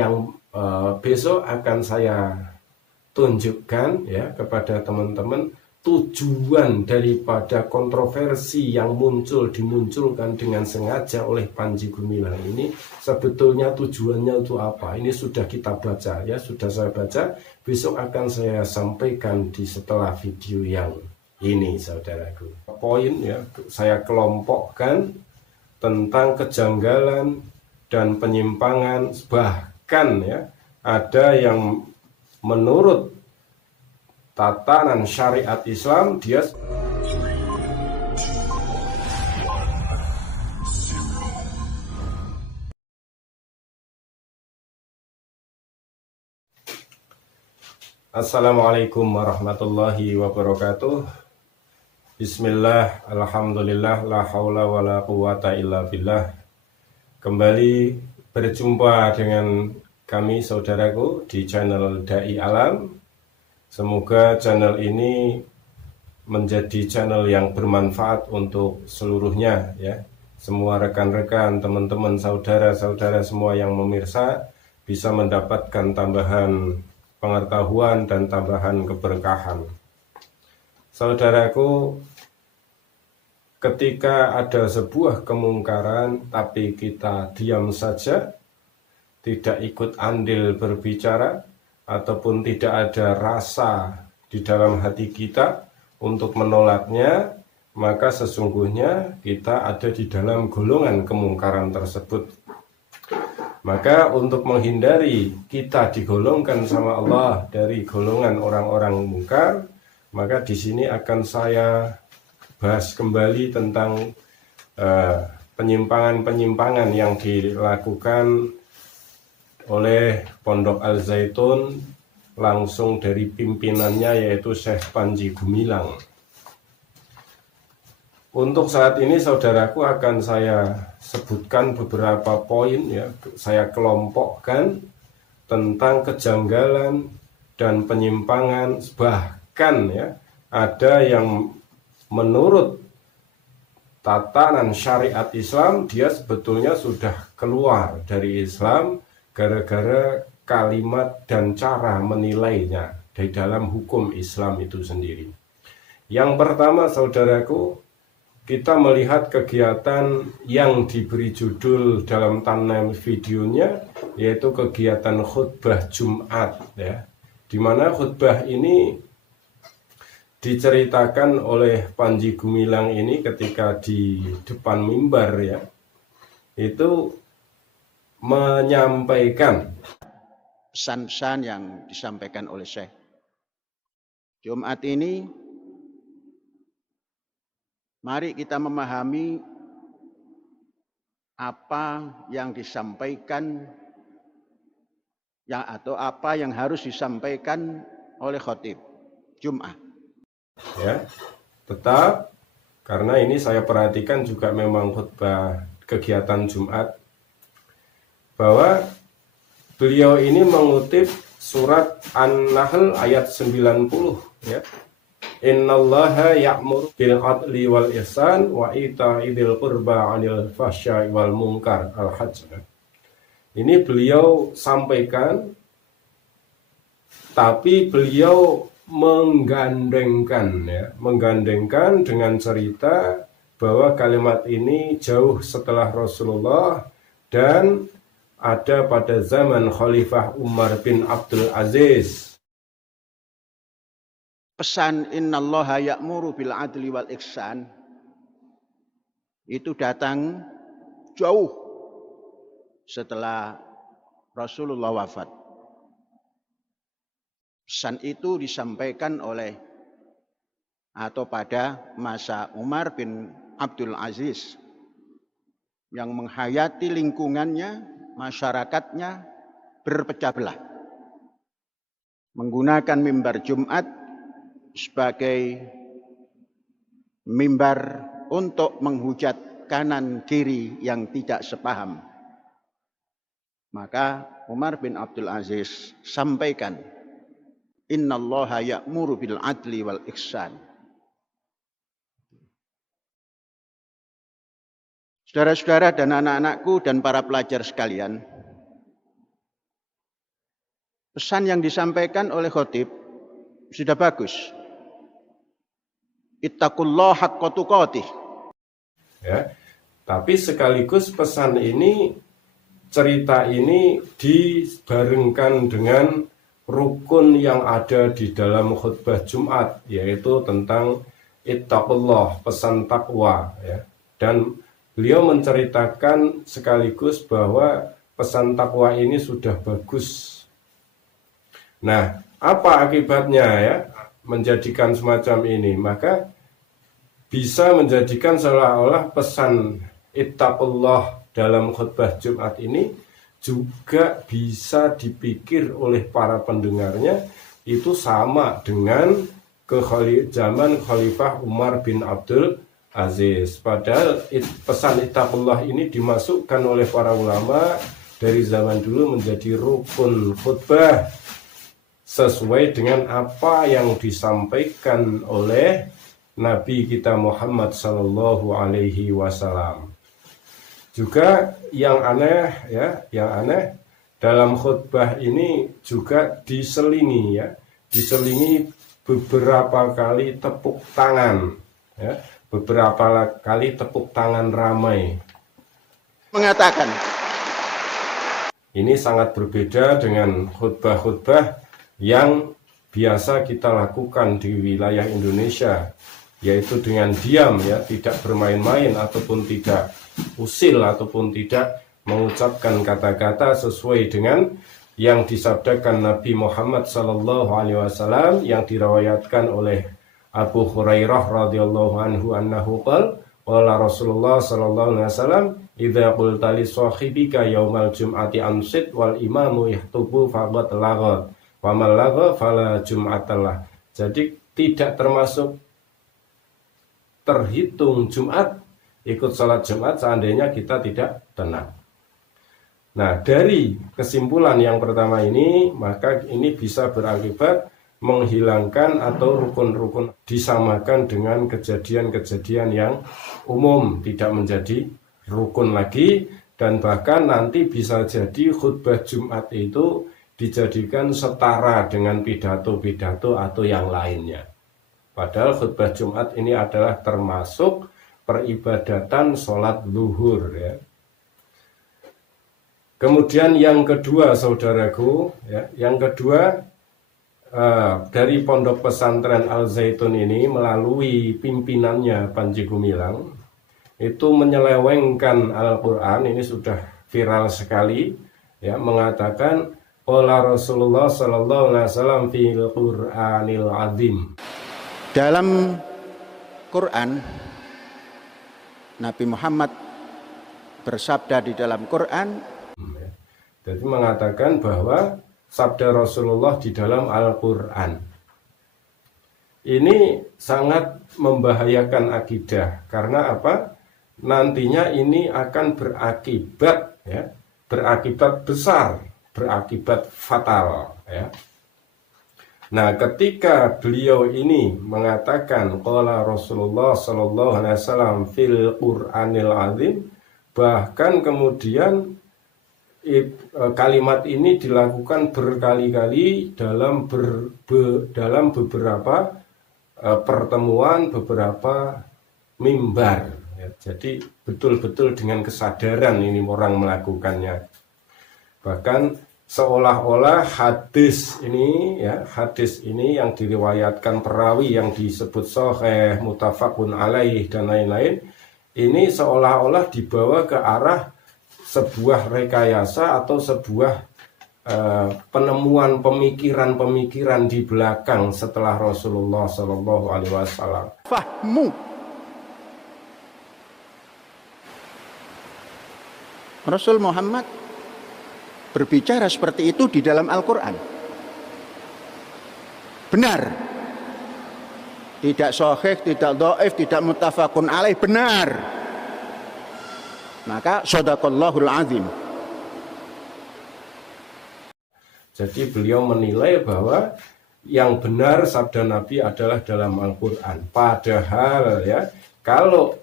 yang besok akan saya tunjukkan ya kepada teman-teman tujuan daripada kontroversi yang dimunculkan dengan sengaja oleh Panji Gumilang ini sebetulnya tujuannya itu apa. Ini sudah kita baca ya, sudah saya baca, besok akan saya sampaikan di setelah video yang ini saudaraku. Poin ya, saya kelompokkan tentang kejanggalan dan penyimpangan, bahkan ya ada yang menurut tatanan syariat Islam dia Assalamualaikum warahmatullahi wabarakatuh. Bismillah, alhamdulillah, la haula wa la quwata illa billah. Kembali berjumpa dengan kami saudaraku di channel Dai Alam. Semoga channel ini menjadi channel yang bermanfaat untuk seluruhnya ya. Semua rekan-rekan, teman-teman, saudara-saudara semua yang memirsa bisa mendapatkan tambahan pengetahuan dan tambahan keberkahan. Saudaraku, ketika ada sebuah kemungkaran tapi kita diam saja, tidak ikut andil berbicara, ataupun tidak ada rasa di dalam hati kita untuk menolaknya, maka sesungguhnya kita ada di dalam golongan kemungkaran tersebut. Maka untuk menghindari kita digolongkan sama Allah dari golongan orang-orang mungkar, maka di sini akan saya bahas kembali tentang penyimpangan-penyimpangan yang dilakukan oleh Pondok Al Zaitun langsung dari pimpinannya yaitu Syekh Panji Gumilang. Untuk saat ini saudaraku akan saya sebutkan beberapa poin ya, saya kelompokkan tentang kejanggalan dan penyimpangan, bahkan ya ada yang menurut tatanan syariat Islam dia sebetulnya sudah keluar dari Islam gara-gara kalimat dan cara menilainya di dalam hukum Islam itu sendiri. Yang pertama saudaraku, kita melihat kegiatan yang diberi judul dalam thumbnail videonya, yaitu kegiatan khutbah Jumat ya, di mana khutbah ini diceritakan oleh Panji Gumilang ini ketika di depan mimbar ya, itu menyampaikan pesan-pesan yang disampaikan oleh Syekh. Jumat ini, mari kita memahami apa yang disampaikan atau apa yang harus disampaikan oleh khotib Jumat. Ya, tetap karena ini saya perhatikan juga memang khutbah kegiatan Jumat, bahwa beliau ini mengutip surat An-Nahl ayat 90 ya. Innallaha ya'muru bil adli wal ihsan wa ita'i dzil qurba 'anil fahsya'i wal munkar, Al-Hajj. Ini beliau sampaikan, tapi beliau menggandengkan dengan cerita bahwa kalimat ini jauh setelah Rasulullah dan ada pada zaman Khalifah Umar bin Abdul Aziz. Pesan innallaha ya'muru bil adli wal ihsan itu datang jauh setelah Rasulullah wafat. Pesan itu disampaikan oleh atau pada masa Umar bin Abdul Aziz yang menghayati lingkungannya, masyarakatnya berpecah belah, menggunakan mimbar Jumat sebagai mimbar untuk menghujat kanan kiri yang tidak sepaham. Maka Umar bin Abdul Aziz sampaikan, innallaha ya'muru bil adli wal ihsan. Saudara-saudara dan anak-anakku dan para pelajar sekalian, pesan yang disampaikan oleh khotib sudah bagus. Ittaqullah haqqa tuqatih. Ya, tapi sekaligus pesan ini, cerita ini dibarengkan dengan rukun yang ada di dalam khutbah Jumat, yaitu tentang ittaqullah, pesan takwa, ya. Dan beliau menceritakan sekaligus bahwa pesan takwa ini sudah bagus. Nah, apa akibatnya ya menjadikan semacam ini? Maka bisa menjadikan seolah-olah pesan ittaqullah dalam khutbah Jumat ini juga bisa dipikir oleh para pendengarnya itu sama dengan zaman Khalifah Umar bin Abdul Aziz. Padahal pesan ittaqullah ini dimasukkan oleh para ulama dari zaman dulu menjadi rukun khutbah sesuai dengan apa yang disampaikan oleh Nabi kita Muhammad Sallallahu Alaihi Wasallam. Juga yang aneh dalam khutbah ini juga diselingi beberapa kali tepuk tangan, ya, beberapa kali tepuk tangan ramai. Mengatakan, ini sangat berbeda dengan khutbah-khutbah yang biasa kita lakukan di wilayah Indonesia, yaitu dengan diam, ya, tidak bermain-main ataupun tidak usil ataupun tidak mengucapkan kata-kata sesuai dengan yang disabdakan Nabi Muhammad SAW yang diriwayatkan oleh Abu Hurairah radhiyallahu anhu annahu qala Rasulullah sallallahu alaihi wasallam idza qulta li sahibika yaumal jum'ati ansit wal imamu yahtubu faqad laghat wa man lagha fala jum'atallah. Jadi tidak termasuk terhitung Jumat, ikut sholat Jumat seandainya kita tidak tenang. Nah, dari kesimpulan yang pertama ini, maka ini bisa berakibat menghilangkan atau rukun-rukun disamakan dengan kejadian-kejadian yang umum, tidak menjadi rukun lagi, dan bahkan nanti bisa jadi khutbah Jumat itu dijadikan setara dengan pidato-pidato atau yang lainnya. Padahal khutbah Jumat ini adalah termasuk peribadatan sholat zuhur, ya. Kemudian yang kedua, saudaraku, ya, yang kedua dari Pondok Pesantren Al Zaitun ini melalui pimpinannya Panji Gumilang itu menyelewengkan Al-Quran, ini sudah viral sekali, ya, mengatakan qala Rasulullah sallallahu alaihi wasallam fil Qur'anil azim. dalam Quran, Nabi Muhammad bersabda di dalam Quran, jadi mengatakan bahwa sabda Rasulullah di dalam Al-Quran ini sangat membahayakan akidah. Karena apa? Nantinya ini akan berakibat, ya, berakibat besar, berakibat fatal, ya. Nah, ketika beliau ini mengatakan qala Rasulullah sallallahu alaihi wasallam fil Qur'anil azim, bahkan kemudian kalimat ini dilakukan berkali-kali dalam beberapa pertemuan, beberapa mimbar, ya. Jadi betul-betul dengan kesadaran ini orang melakukannya. Bahkan seolah-olah hadis ini, ya, hadis ini yang diriwayatkan perawi yang disebut sahih, muttafaqun alaih dan lain-lain, ini seolah-olah dibawa ke arah sebuah rekayasa atau sebuah penemuan pemikiran-pemikiran di belakang setelah Rasulullah Shallallahu Alaihi Wasallam. fahmu. Rasul Muhammad berbicara seperti itu di dalam Al-Quran. Benar. Tidak sahih, tidak dhaif, tidak muttafaqun alaih, benar. Maka shadaqallahul azim. Jadi beliau menilai bahwa yang benar sabda Nabi adalah dalam Al-Quran. Padahal, ya, kalau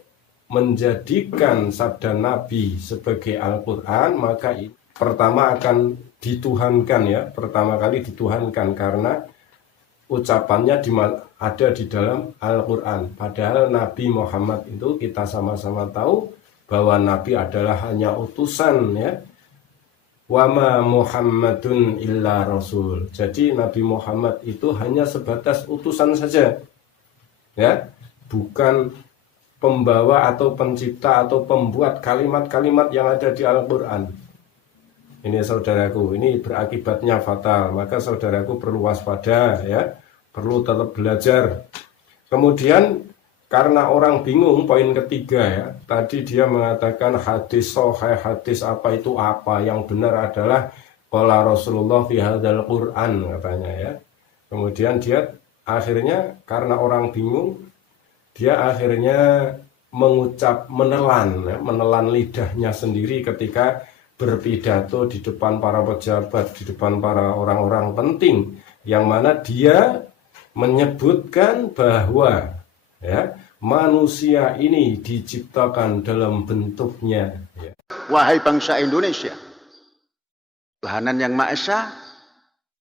menjadikan sabda Nabi sebagai Al-Quran, maka pertama akan dituhankan ya, pertama kali dituhankan karena ucapannya ada di dalam Al-Quran. Padahal Nabi Muhammad itu kita sama-sama tahu bahwa Nabi adalah hanya utusan ya. Wama Muhammadun illa Rasul. Jadi Nabi Muhammad itu hanya sebatas utusan saja, ya, bukan pembawa atau pencipta atau pembuat kalimat-kalimat yang ada di Al-Quran. Ini saudaraku, ini berakibatnya fatal. Maka saudaraku perlu waspada, ya, perlu tetap belajar. Kemudian karena orang bingung, poin ketiga ya, tadi dia mengatakan hadis sahih, hadis apa itu apa, yang benar adalah qala Rasulullah fi hadzal Quran katanya ya. Kemudian dia akhirnya karena orang bingung, dia akhirnya menelan lidahnya sendiri ketika berpidato di depan para pejabat, di depan para orang-orang penting, yang mana dia menyebutkan bahwa ya, manusia ini diciptakan dalam bentuknya ya. Wahai bangsa Indonesia, Tuhanan yang Maha Esa,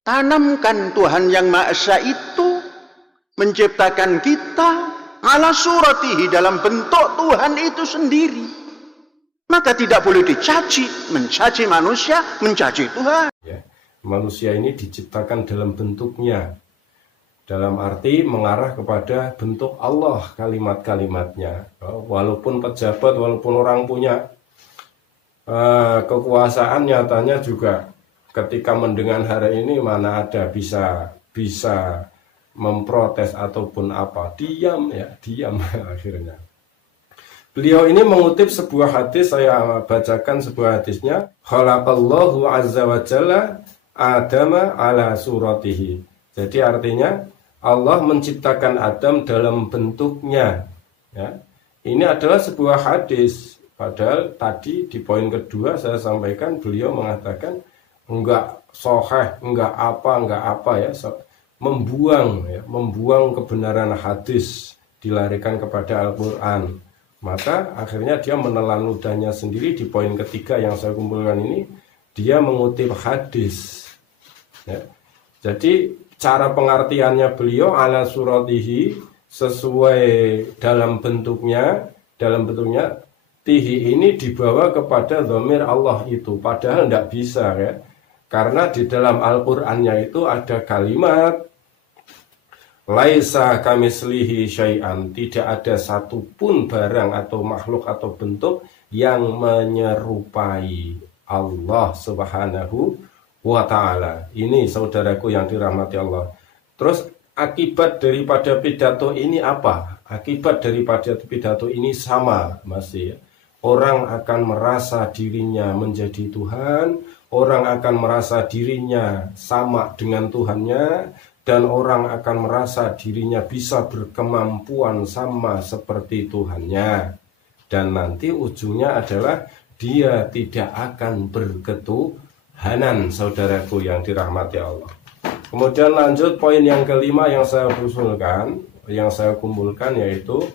tanamkan Tuhan yang Maha Esa itu menciptakan kita ala suratihi, dalam bentuk Tuhan itu sendiri. Maka tidak boleh dicaci, mencaci manusia, mencaci Tuhan ya. Manusia ini diciptakan dalam bentuknya, dalam arti mengarah kepada bentuk Allah kalimat-kalimatnya. Walaupun pejabat, walaupun orang punya kekuasaan, nyatanya juga ketika mendengar hari ini mana ada bisa memprotes ataupun apa, diam ya, diam akhirnya. Beliau ini mengutip sebuah hadis, saya bacakan sebuah hadisnya. Khalaqallahu azza wa jalla Adama ala suratihi. Jadi artinya Allah menciptakan Adam dalam bentuknya ya. Ini adalah sebuah hadis. Padahal tadi di poin kedua saya sampaikan beliau mengatakan enggak sahih, enggak apa ya, membuang kebenaran hadis, dilarikan kepada Al-Quran. Maka akhirnya dia menelan ludahnya sendiri. Di poin ketiga yang saya kumpulkan ini, dia mengutip hadis ya. Jadi cara pengertiannya beliau ala suratihi, sesuai dalam bentuknya tihi ini dibawa kepada dhamir Allah itu, padahal tidak bisa ya, karena di dalam Al-Qur'annya itu ada kalimat laisa kamislihi syai'an, tidak ada satupun barang atau makhluk atau bentuk yang menyerupai Allah Subhanahu wa ta'ala. Ini saudaraku yang dirahmati Allah. Terus akibat daripada pidato ini apa? Akibat daripada pidato ini sama masih. Orang akan merasa dirinya menjadi Tuhan, orang akan merasa dirinya sama dengan Tuhannya, dan orang akan merasa dirinya bisa berkemampuan sama seperti Tuhannya. Dan nanti ujungnya adalah dia tidak akan berketuhanan, saudaraku yang dirahmati Allah. Kemudian lanjut poin yang kelima yang saya usulkan, yang saya kumpulkan, yaitu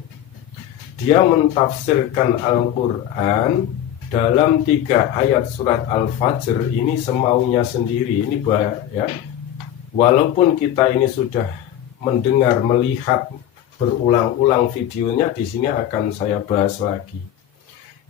dia mentafsirkan Al-Quran dalam 3 ayat surat Al-Fajr ini semaunya sendiri. Ini ya, walaupun kita ini sudah mendengar, melihat berulang-ulang videonya, di sini akan saya bahas lagi.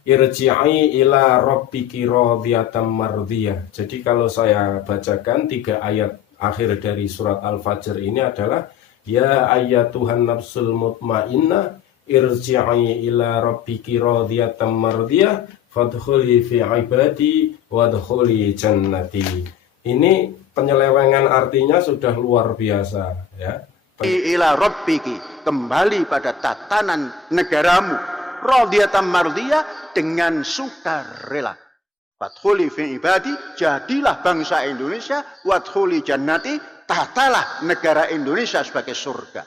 Irji'i ila rabbiki radiyatan mardiyah. Jadi kalau saya bacakan 3 ayat akhir dari surat Al-Fajr ini adalah ya ayyatuhan nafsul mutmainnah irji'i ila rabbiki radiyatan mardiyah fadkhuli fi ibadi wadkhuli jannati. Ini penyelewengan artinya sudah luar biasa ya. Ila rabbiki, kembali pada tatanan negaramu, radiyatan mardiyah, dengan sukarela. Wadkhuli fi ibadi, jadilah bangsa Indonesia, wadkhuli jannati, tatalah negara Indonesia sebagai surga.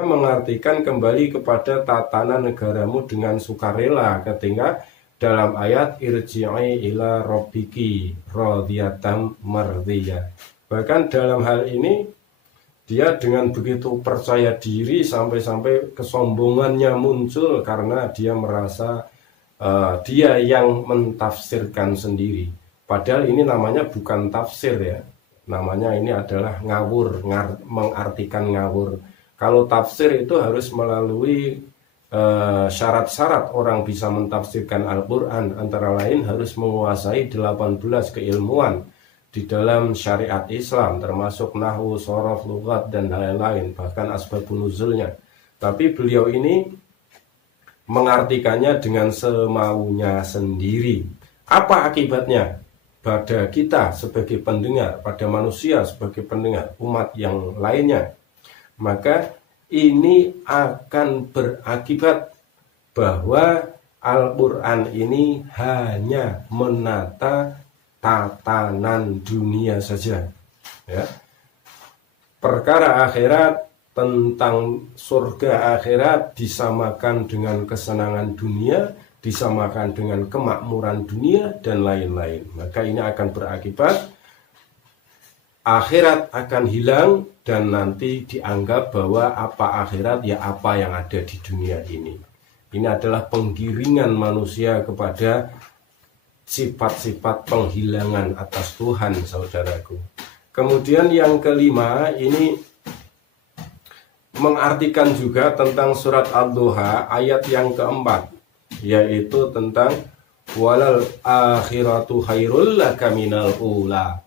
Mengartikan kembali kepada tatanan negaramu dengan sukarela ketika dalam ayat irji'i ila rabbiki radiyatan mardiyah. Bahkan dalam hal ini dia dengan begitu percaya diri sampai-sampai kesombongannya muncul karena dia merasa dia yang mentafsirkan sendiri. Padahal ini namanya bukan tafsir ya, namanya ini adalah ngawur, mengartikan ngawur. Kalau tafsir itu harus melalui syarat-syarat orang bisa mentafsirkan Al-Quran, antara lain harus menguasai 18 keilmuan di dalam syariat Islam, termasuk nahwu, shorof, lughat, dan lain-lain, bahkan asbabun nuzulnya. Tapi beliau ini mengartikannya dengan semaunya sendiri. Apa akibatnya pada kita sebagai pendengar, pada manusia sebagai pendengar, umat yang lainnya? Maka ini akan berakibat bahwa Al-Quran ini hanya menata tatanan dunia saja, ya. Perkara akhirat, tentang surga akhirat disamakan dengan kesenangan dunia, disamakan dengan kemakmuran dunia, dan lain-lain. Maka ini akan berakibat akhirat akan hilang, dan nanti dianggap bahwa apa akhirat ya apa yang ada di dunia ini. Ini adalah penggiringan manusia kepada sifat-sifat penghilangan atas Tuhan, saudaraku. Kemudian yang kelima, ini mengartikan juga tentang surat Ad-Duha ayat yang keempat, yaitu tentang walal akhiratu khairul laka minal ula.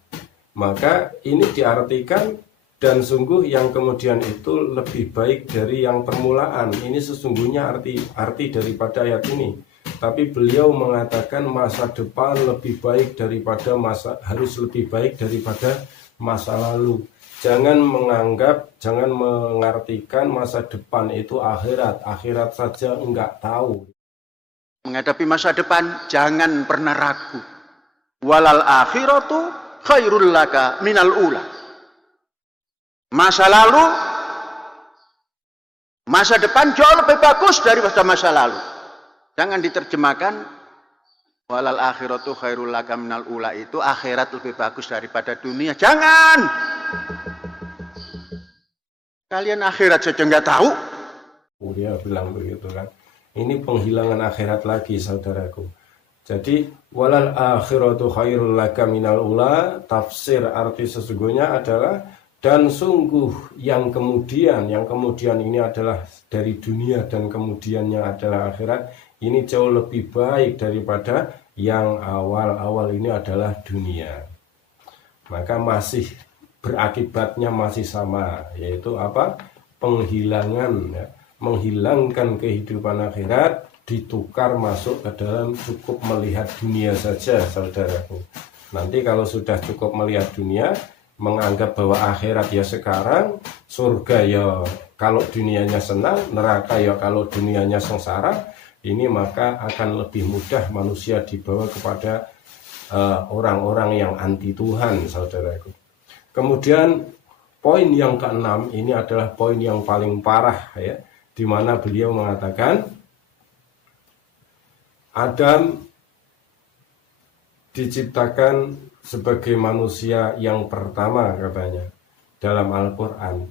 Maka ini diartikan, dan sungguh yang kemudian itu lebih baik dari yang permulaan. Ini sesungguhnya arti daripada ayat ini. Tapi beliau mengatakan masa depan lebih baik daripada harus lebih baik daripada masa lalu. Jangan mengartikan masa depan itu akhirat. Akhirat saja enggak tahu. Menghadapi masa depan jangan pernah ragu. Walal akhiratu khairul laka minal ula. Masa lalu, masa depan jauh lebih bagus daripada masa lalu. Jangan diterjemahkan walal akhiratu khairul laka minal ula itu akhirat lebih bagus daripada dunia. Jangan. Kalian akhirat saja nggak tahu. Dia bilang begitu kan. Ini penghilangan akhirat lagi, saudaraku. Jadi walal akhiratu khairul laka minal ula, tafsir arti sesungguhnya adalah dan sungguh yang kemudian ini adalah dari dunia, dan kemudiannya adalah akhirat. Ini jauh lebih baik daripada yang awal-awal ini adalah dunia. Maka masih berakibatnya masih sama, yaitu apa? Penghilangan, ya. Menghilangkan kehidupan akhirat, ditukar masuk ke dalam cukup melihat dunia saja, saudaraku. Nanti kalau sudah cukup melihat dunia, menganggap bahwa akhirat ya sekarang, surga ya kalau dunianya senang, neraka ya kalau dunianya sengsara, ini maka akan lebih mudah manusia dibawa kepada orang-orang yang anti Tuhan, saudaraku. Kemudian poin yang keenam ini adalah poin yang paling parah, ya, di mana beliau mengatakan Adam diciptakan sebagai manusia yang pertama, katanya dalam Al-Quran,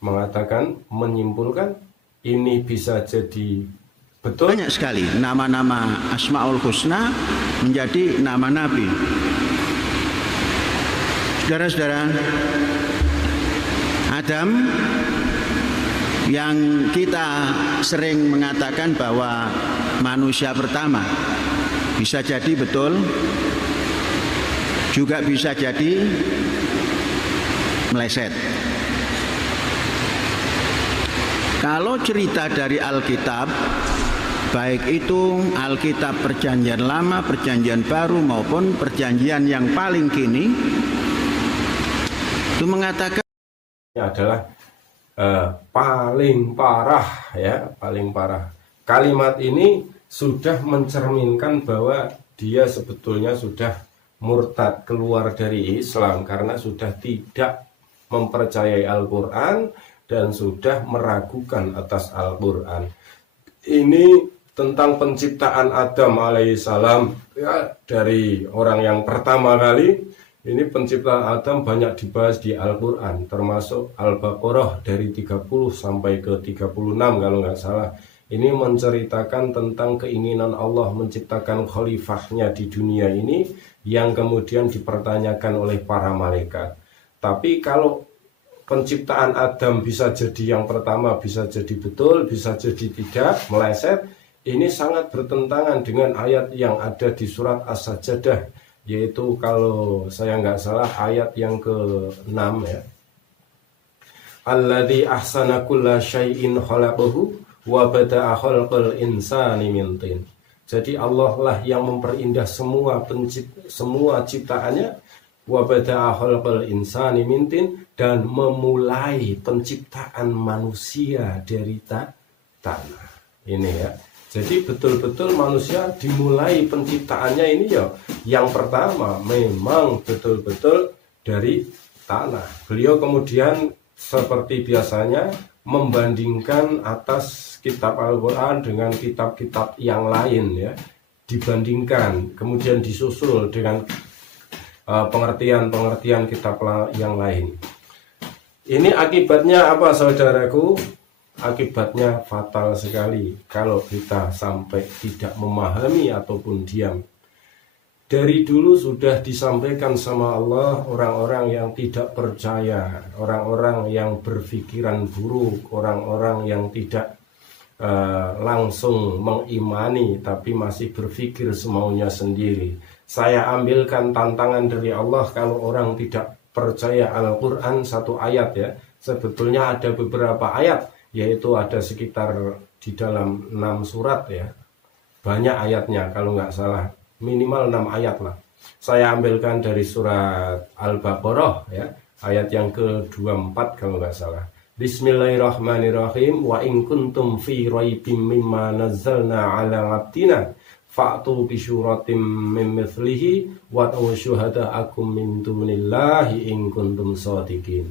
mengatakan, menyimpulkan ini bisa jadi betul. Banyak sekali nama-nama Asmaul Husna menjadi nama Nabi. Saudara-saudara, Adam yang kita sering mengatakan bahwa manusia pertama, bisa jadi betul, juga bisa jadi meleset. Kalau cerita dari Alkitab, baik itu Alkitab Perjanjian Lama, Perjanjian Baru maupun Perjanjian yang paling kini, itu mengatakan ini adalah paling parah, ya, paling parah. Kalimat ini sudah mencerminkan bahwa dia sebetulnya sudah murtad, keluar dari Islam, karena sudah tidak mempercayai Al-Quran dan sudah meragukan atas Al-Quran. Ini tentang penciptaan Adam alaihissalam, ya, dari orang yang pertama kali. Ini penciptaan Adam banyak dibahas di Al-Quran, termasuk Al-Baqarah dari 30 sampai ke 36 kalau nggak salah. Ini menceritakan tentang keinginan Allah menciptakan khalifahnya di dunia ini yang kemudian dipertanyakan oleh para malaikat. Tapi kalau penciptaan Adam bisa jadi yang pertama, bisa jadi betul, bisa jadi tidak, meleset, ini sangat bertentangan dengan ayat yang ada di surat As-Sajdah, yaitu kalau saya nggak salah ayat yang ke-6 ya. Alladzi ahsana kulla syai'in khalaqahu wa bada'a khalqal insani min tin. Jadi Allah lah yang memperindah semua ciptaannya, wa bada'a khalqal insani min tin, dan memulai penciptaan manusia dari tanah. Ini ya. Jadi betul-betul manusia dimulai penciptaannya ini ya, yang pertama memang betul-betul dari tanah. Beliau kemudian seperti biasanya membandingkan atas kitab Al-Quran dengan kitab-kitab yang lain ya, dibandingkan, kemudian disusul dengan pengertian-pengertian kitab yang lain. Ini akibatnya apa saudaraku? Akibatnya fatal sekali kalau kita sampai tidak memahami ataupun diam. Dari dulu sudah disampaikan sama Allah, orang-orang yang tidak percaya, orang-orang yang berpikiran buruk, orang-orang yang tidak langsung mengimani tapi masih berpikir semaunya sendiri. Saya ambilkan tantangan dari Allah, kalau orang tidak percaya Al-Quran satu ayat ya, sebetulnya ada beberapa ayat, yaitu ada sekitar di dalam 6 surat ya, banyak ayatnya kalau nggak salah, minimal 6 ayat lah. Saya ambilkan dari surat Al-Baqarah ya, ayat yang ke-24 kalau nggak salah. Bismillahirrahmanirrahim. Wa in kuntum fi raibim mimma nazzalna ala abdina fa'tu bi syuratim min mithlihi wa syuhada'akum min dunillahi in kuntum shadiqin.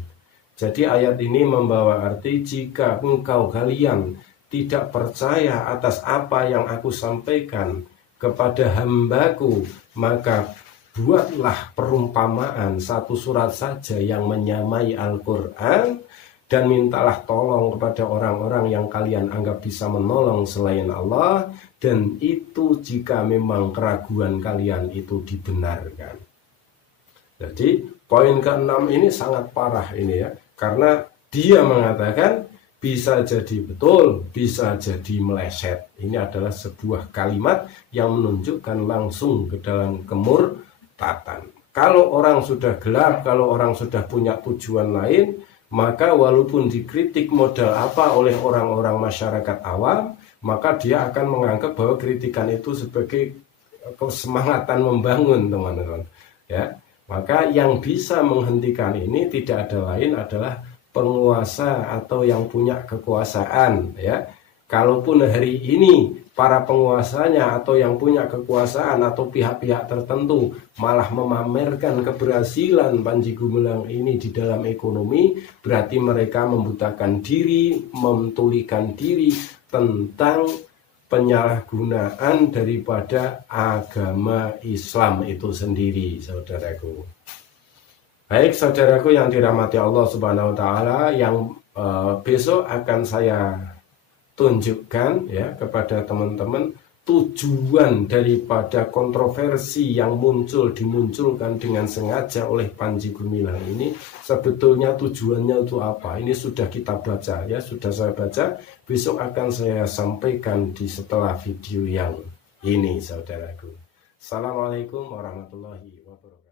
Jadi ayat ini membawa arti, jika engkau kalian tidak percaya atas apa yang aku sampaikan kepada hambaku, maka buatlah perumpamaan satu surat saja yang menyamai Al-Quran, dan mintalah tolong kepada orang-orang yang kalian anggap bisa menolong selain Allah, dan itu jika memang keraguan kalian itu dibenarkan. Jadi poin ke-6 ini sangat parah ini ya, karena dia mengatakan bisa jadi betul, bisa jadi meleset. Ini adalah sebuah kalimat yang menunjukkan langsung ke dalam kemurtatan. Kalau orang sudah gelap, kalau orang sudah punya tujuan lain, maka walaupun dikritik modal apa oleh orang-orang masyarakat awam, maka dia akan menganggap bahwa kritikan itu sebagai kesemangatan membangun, teman-teman. Ya, maka yang bisa menghentikan ini tidak ada lain adalah penguasa atau yang punya kekuasaan ya. Kalaupun hari ini para penguasanya atau yang punya kekuasaan atau pihak-pihak tertentu malah memamerkan keberhasilan Panji Gumilang ini di dalam ekonomi, berarti mereka membutakan diri, mentulikan diri tentang penyalahgunaan daripada agama Islam itu sendiri, saudaraku. Baik saudaraku yang dirahmati Allah Subhanahu wa Ta'ala, yang besok akan saya tunjukkan ya kepada teman-teman tujuan daripada kontroversi yang dimunculkan dengan sengaja oleh Panji Gumilang ini. Sebetulnya tujuannya itu apa? Ini sudah kita baca ya, sudah saya baca. Besok akan saya sampaikan di setelah video yang ini, saudaraku. Assalamualaikum warahmatullahi wabarakatuh.